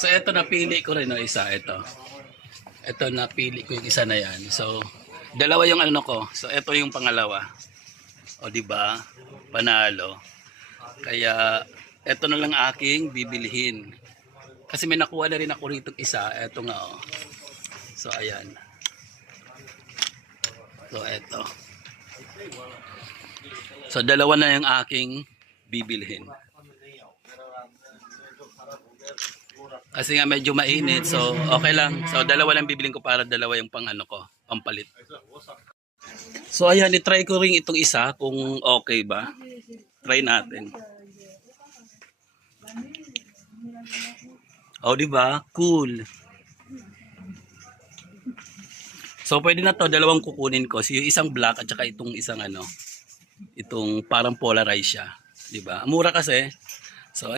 So ito napili ko rin no, isa ito. Ito napili ko yung isa na yan. So dalawa yung ano ko. So ito yung pangalawa. O di ba? Panalo. Kaya ito na lang aking bibilhin. Kasi may nakuha na rin ako rito isa. Ito nga oh. So ayan. So ito. So dalawa na yung aking bibilhin. Kasi nga medyo mainit, so okay lang. So dalawa lang bibilhin ko para dalawa yung pang ano ko, pampalit. So ayan, i-try ko rin itong isa kung okay ba. Try natin. Oh, di ba? Cool. So pwede na to, dalawang kukunin ko. So yung isang black at saka itong isang ano, itong parang polarized siya, di ba? Mura kasi.